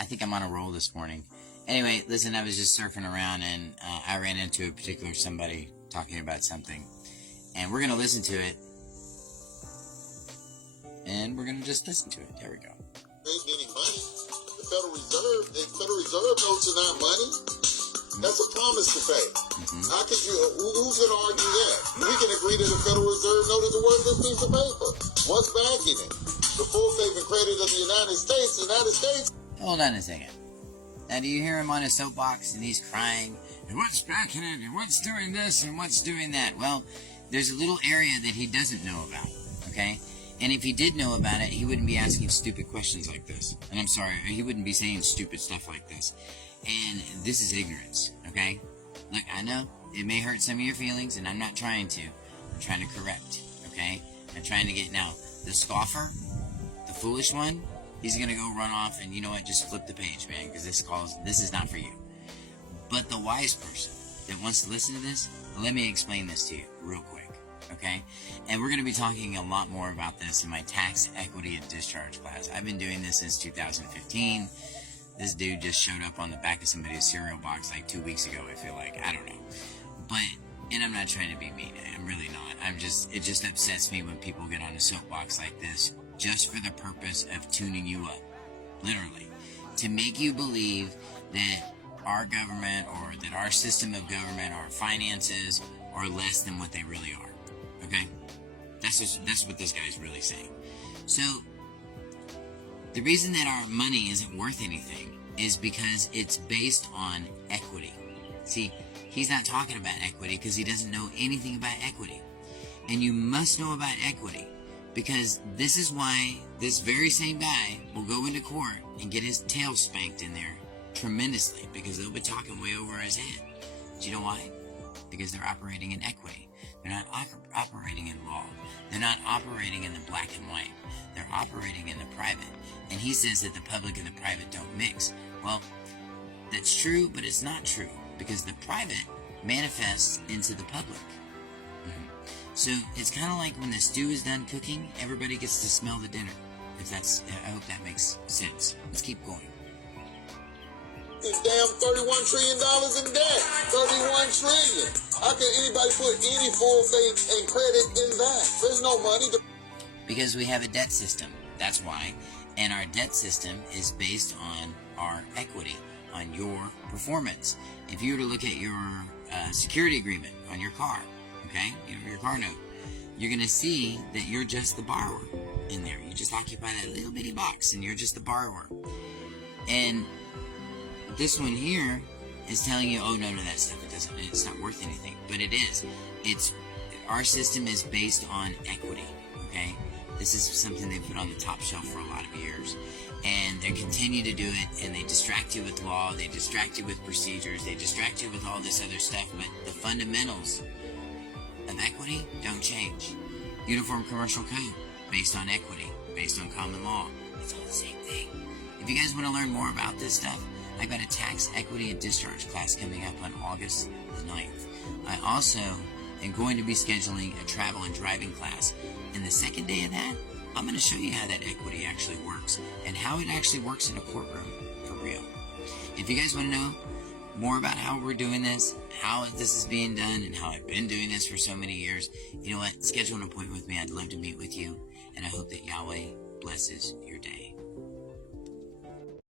I think I'm on a roll this morning. Anyway, listen, I was just surfing around and I ran into a particular somebody talking about something. And we're going to listen to it. And we're going to just listen to it. There we go. Any money. The Federal Reserve notes are not money. That's a promise to pay. How could you, who's going to argue that? We can agree that the Federal Reserve note is a worthless piece of paper. What's backing it? The full faith and credit of the United States. Hold on a second. Now, do you hear him on a soapbox and he's crying, and what's backing it, and what's doing this, and what's doing that? Well, there's a little area that he doesn't know about, okay? And if he did know about it, he wouldn't be asking stupid questions like this. And I'm sorry, he wouldn't be saying stupid stuff like this. And this is ignorance, okay? Look, I know it may hurt some of your feelings, and I'm not trying to. I'm trying to correct, okay? I'm trying to get, now, the scoffer, the foolish one, he's going to go run off and, you know what, just flip the page, man, because this is not for you. But the wise person that wants to listen to this, let me explain this to you real quick, okay? And we're going to be talking a lot more about this in my tax, equity, and discharge class. I've been doing this since 2015. This dude just showed up on the back of somebody's cereal box like 2 weeks ago, I feel like. I don't know. But, and I'm not trying to be mean. I'm really not. It just upsets me when people get on a soapbox like this just for the purpose of tuning you up. Literally. To make you believe that our government or that our system of government, our finances, are less than what they really are. Okay? That's what this guy's really saying. So, the reason that our money isn't worth anything is because it's based on equity. See, he's not talking about equity because he doesn't know anything about equity. And you must know about equity because this is why this very same guy will go into court and get his tail spanked in there tremendously because they'll be talking way over his head. Do you know why? Because they're operating in equity. They're not operating in law. They're not operating in the black and white. They're operating in the private. And he says that the public and the private don't mix. Well, that's true, but it's not true because the private manifests into the public. So it's kind of like when the stew is done cooking, everybody gets to smell the dinner. I hope that makes sense. Let's keep going. This damn $31 trillion in debt. $31 trillion. How can anybody put any full faith and credit in that? There's no money. Because we have a debt system. That's why. And our debt system is based on our equity, on your performance. If you were to look at your security agreement on your car, okay, your car note, you're going to see that you're just the borrower in there. You just occupy that little bitty box and you're just the borrower. And this one here is telling you, oh, no, that stuff, it's not worth anything. But it is. Our system is based on equity, okay? This is something they put on the top shelf for a lot of years. And they continue to do it, and they distract you with law, they distract you with procedures, they distract you with all this other stuff, but the fundamentals of equity don't change. Uniform Commercial Code, based on equity, based on common law. It's all the same thing. If you guys want to learn more about this stuff, I've got a tax, equity, and discharge class coming up on August the 9th. I also am going to be scheduling a travel and driving class. And the second day of that, I'm going to show you how that equity actually works and how it actually works in a courtroom for real. If you guys want to know more about how we're doing this, how this is being done, and how I've been doing this for so many years, you know what? Schedule an appointment with me. I'd love to meet with you. And I hope that Yahweh blesses your day.